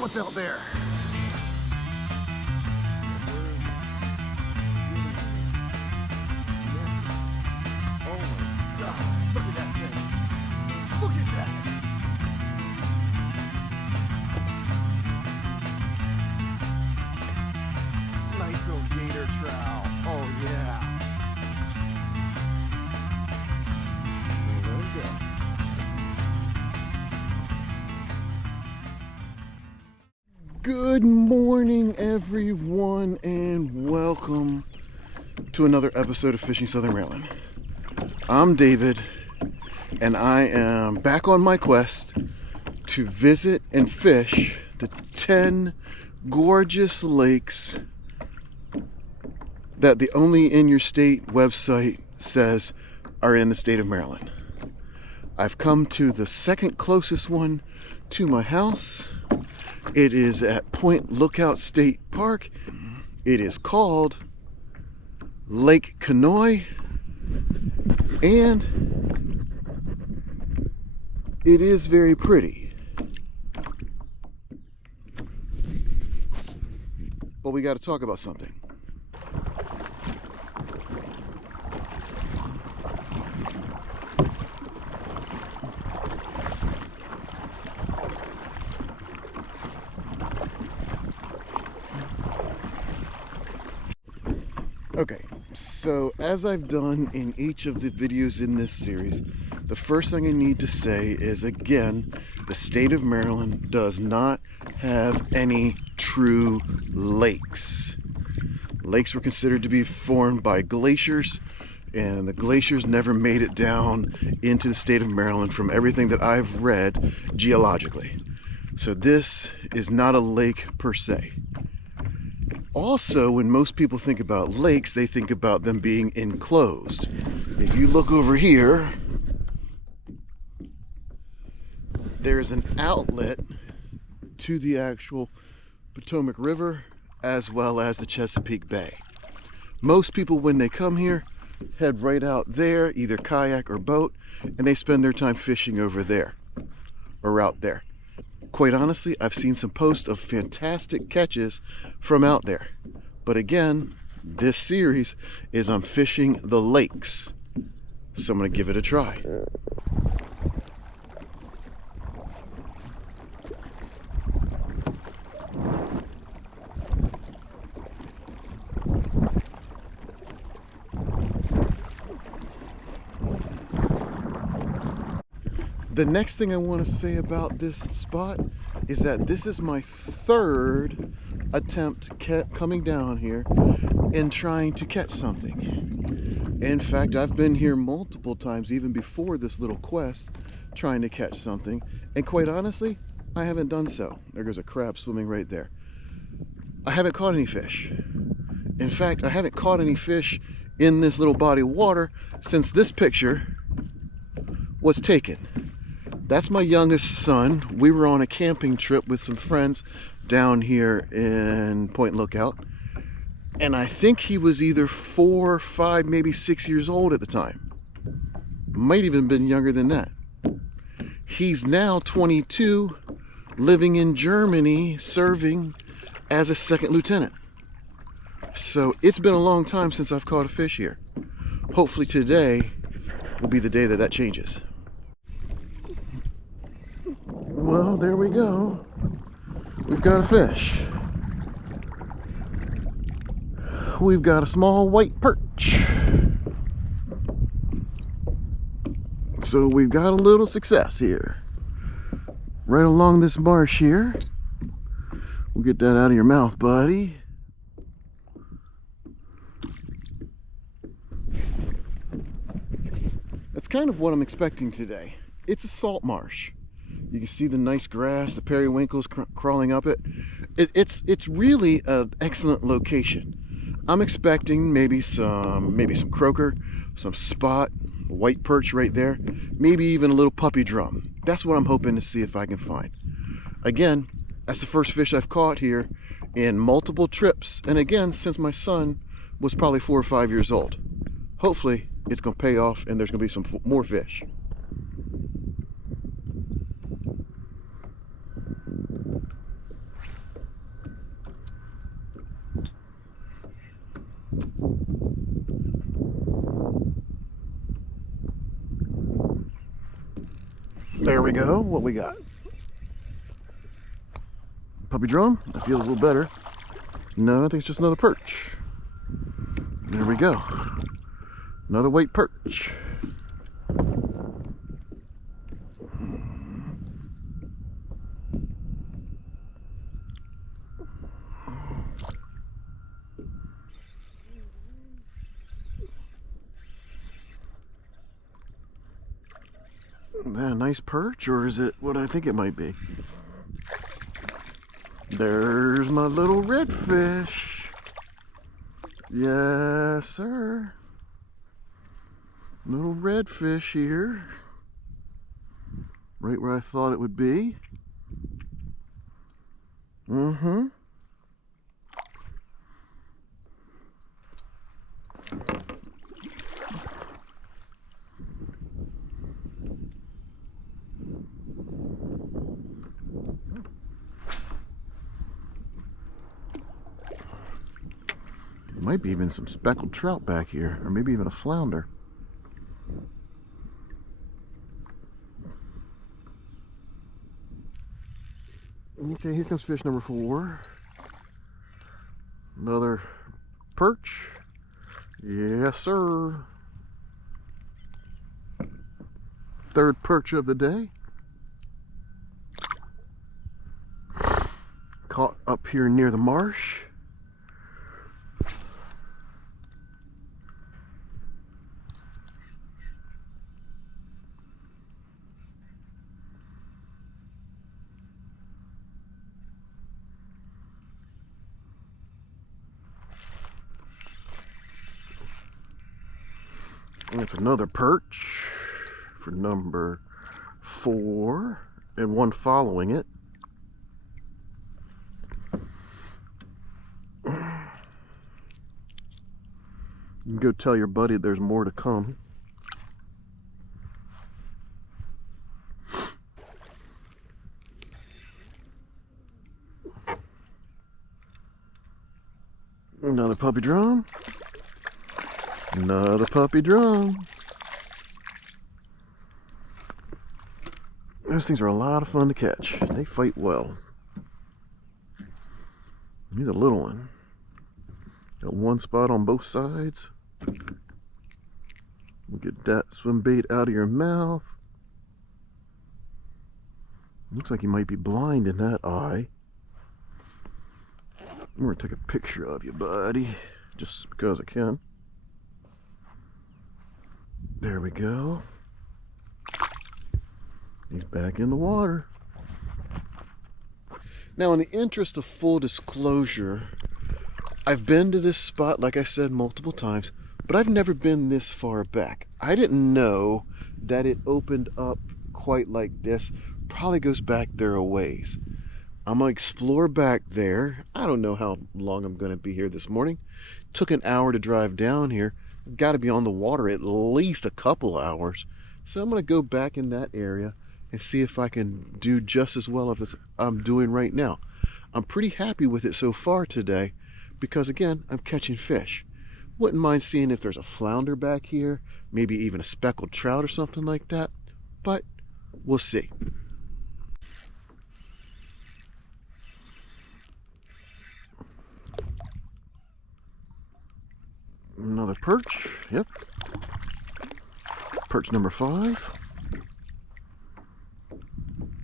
what's out there. Oh my God, look at that thing. Look at that. Nice little gator trout. Oh yeah. There we go. Good morning, everyone, and welcome to another episode of Fishing Southern Maryland. I'm David, and I am back on my quest to visit and fish the 10 gorgeous lakes that the Only in Your State website says are in the state of Maryland. I've come to the second closest one to my house. It is at Point Lookout State Park. It is called Lake Conoy, and it is very pretty. But we got to talk about something. Okay, so as I've done in each of the videos in this series, the first thing I need to say is, again, the state of Maryland does not have any true lakes. Lakes were considered to be formed by glaciers, and the glaciers never made it down into the state of Maryland from everything that I've read geologically. So this is not a lake per se. Also, when most people think about lakes, they think about them being enclosed. If you look over here, there's an outlet to the actual Potomac River as well as the Chesapeake Bay. Most people, when they come here, head right out there, either kayak or boat, and they spend their time fishing over there or out there. Quite honestly, I've seen some posts of fantastic catches from out there. But again, this series is on fishing the lakes. So I'm going to give it a try. The next thing I want to say about this spot is that this is my third attempt coming down here and trying to catch something. In fact, I've been here multiple times, even before this little quest, trying to catch something, and quite honestly, I haven't done so. There goes a crab swimming right there. I haven't caught any fish. In fact, I haven't caught any fish in this little body of water since this picture was taken. That's my youngest son. We were on a camping trip with some friends down here in Point Lookout, and I think he was either 4, 5, maybe 6 years old at the time. Might even been younger than that. He's now 22, living in Germany, serving as a second lieutenant. So it's been a long time since I've caught a fish here. Hopefully today will be the day that that changes. Well, there we go. We've got a fish. We've got a small white perch. So we've got a little success here. Right along this marsh here. We'll get that out of your mouth, buddy. That's kind of what I'm expecting today. It's a salt marsh. You can see the nice grass, the periwinkles crawling up it. It's really an excellent location. I'm expecting maybe some croaker, some spot, white perch right there, maybe even a little puppy drum. That's what I'm hoping to see if I can find. Again, that's the first fish I've caught here in multiple trips, and again, since my son was probably 4 or 5 years old. Hopefully it's going to pay off and there's going to be some more fish. There we go. What we got? Puppy drum? That feels a little better. No, I think it's just another perch. There we go. Another white perch. Is that a nice perch, or is it what I think it might be? There's my little redfish. Yes, sir. Little redfish here. Right where I thought it would be. Mm-hmm. Might be even some speckled trout back here, or maybe even a flounder. Okay, here comes fish number 4. Another perch. Yes, sir. Third perch of the day. Caught up here near the marsh. That's another perch for number 4 and one following it. You can go tell your buddy there's more to come. Another puppy drum. Another puppy drum. Those things are a lot of fun to catch. They fight well. He's a little one. Got one spot on both sides. We'll get that swim bait out of your mouth. Looks like you might be blind in that eye. I'm gonna take a picture of you, buddy, just because I can. There we go. He's back in the water. Now, in the interest of full disclosure, I've been to this spot, like I said, multiple times, but I've never been this far back. I didn't know that it opened up quite like this. Probably goes back there a ways. I'm gonna explore back there. I don't know how long I'm gonna be here this morning. Took an hour to drive down here. Got to be on the water at least a couple hours. So I'm going to go back in that area and see if I can do just as well as I'm doing right now. I'm pretty happy with it so far today because, again, I'm catching fish. Wouldn't mind seeing if there's a flounder back here, maybe even a speckled trout or something like that, but we'll see. Another perch, yep. Perch number 5. A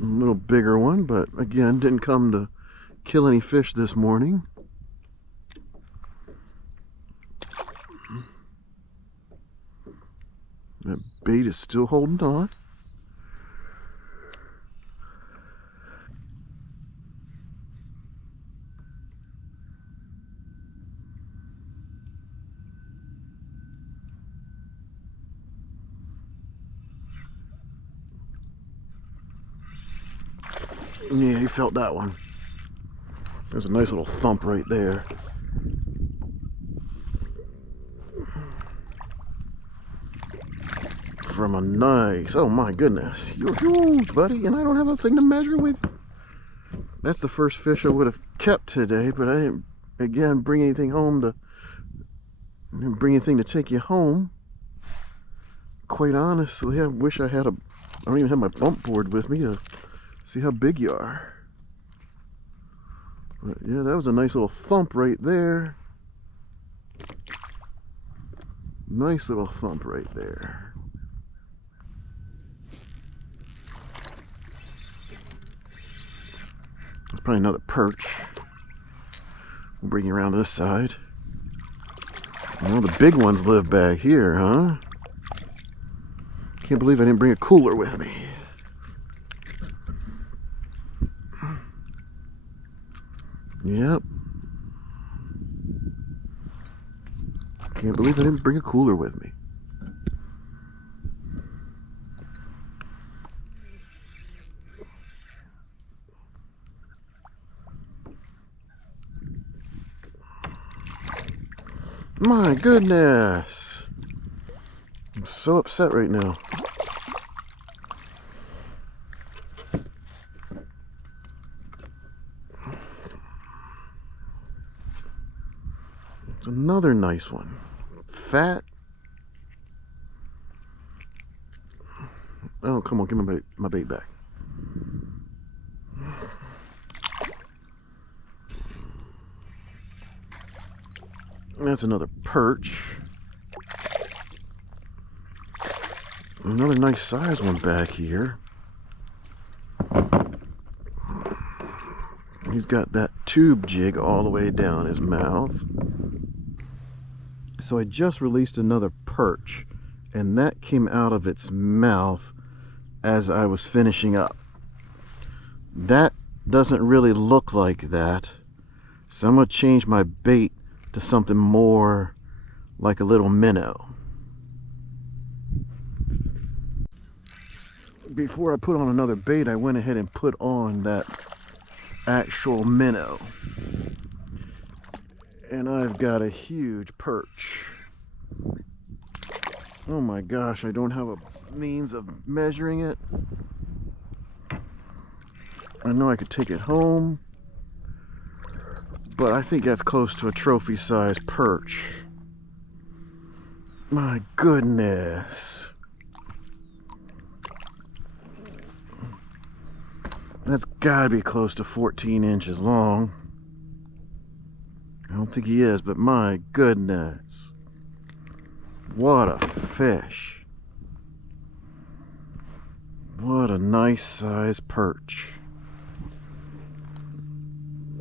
little bigger one, but again, didn't come to kill any fish this morning. That bait is still holding on. Yeah, he felt that one. There's a nice little thump right there. From a nice, oh my goodness, you're huge, buddy, and I don't have a thing to measure with. That's the first fish I would have kept today, but I didn't, again, bring anything home to, I didn't bring anything to take you home. Quite honestly, I wish I had a I don't even have my bump board with me to see how big you are. But yeah, that was a nice little thump right there. Nice little thump right there. That's probably another perch. We'll bring you around to this side. Well, the big ones live back here, huh? Can't believe I didn't bring a cooler with me. Yep. Can't believe I didn't bring a cooler with me. My goodness. I'm so upset right now. It's another nice one. Fat. Oh, come on, give me my bait back. That's another perch. Another nice size one back here. He's got that tube jig all the way down his mouth. So I just released another perch, and that came out of its mouth as I was finishing up. That doesn't really look like that, so I'm going to change my bait to something more like a little minnow. Before I put on another bait, I went ahead and put on that actual minnow. And I've got a huge perch. Oh my gosh, I don't have a means of measuring it. I know I could take it home, but I think that's close to a trophy-sized perch. My goodness. That's gotta be close to 14 inches long. I don't think he is, but my goodness. What a fish. What a nice size perch.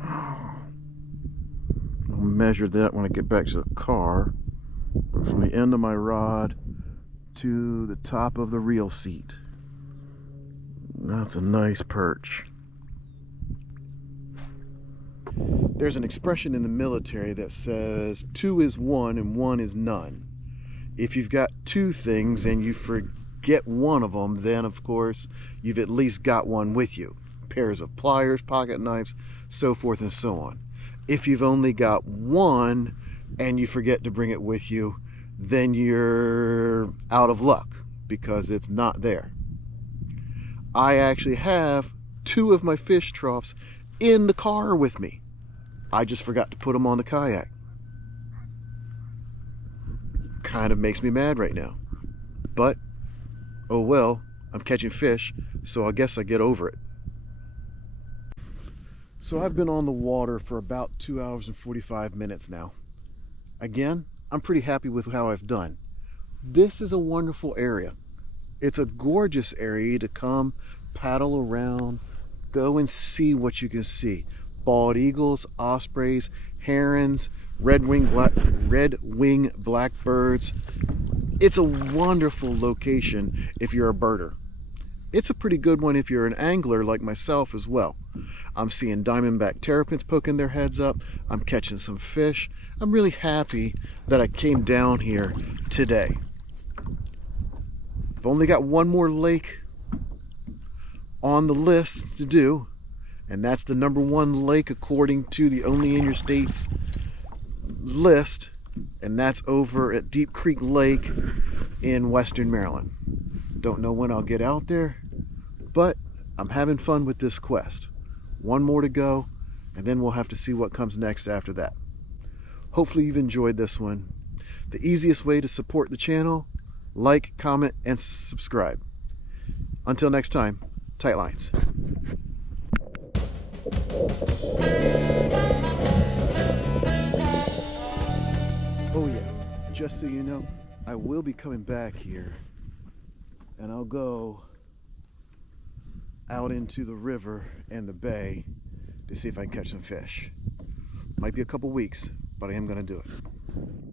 I'll measure that when I get back to the car. But from the end of my rod to the top of the reel seat. That's a nice perch. There's an expression in the military that says 2 is 1 and 1 is none. If you've got 2 things and you forget one of them, then of course you've at least got one with you. Pairs of pliers, pocket knives, so forth and so on. If you've only got one and you forget to bring it with you, then you're out of luck because it's not there. I actually have 2 of my fish troughs in the car with me. I just forgot to put them on the kayak. Kind of makes me mad right now. But, oh well, I'm catching fish, so I guess I get over it. So I've been on the water for about 2 hours and 45 minutes now. Again, I'm pretty happy with how I've done. This is a wonderful area. It's a gorgeous area to come paddle around, go and see what you can see. Bald eagles, ospreys, herons, red-winged blackbirds. It's a wonderful location if you're a birder. It's a pretty good one if you're an angler like myself as well. I'm seeing diamondback terrapins poking their heads up. I'm catching some fish. I'm really happy that I came down here today. I've only got one more lake on the list to do, and that's the #1 lake according to the Only in Your States list, and that's over at Deep Creek Lake in Western Maryland. Don't know when I'll get out there, but I'm having fun with this quest. One more to go, and then we'll have to see what comes next after that. Hopefully you've enjoyed this one. The easiest way to support the channel: like, comment, and subscribe. Until next time, tight lines. Oh yeah, just so you know, I will be coming back here and I'll go out into the river and the bay to see if I can catch some fish. Might be a couple weeks, but I am gonna do it.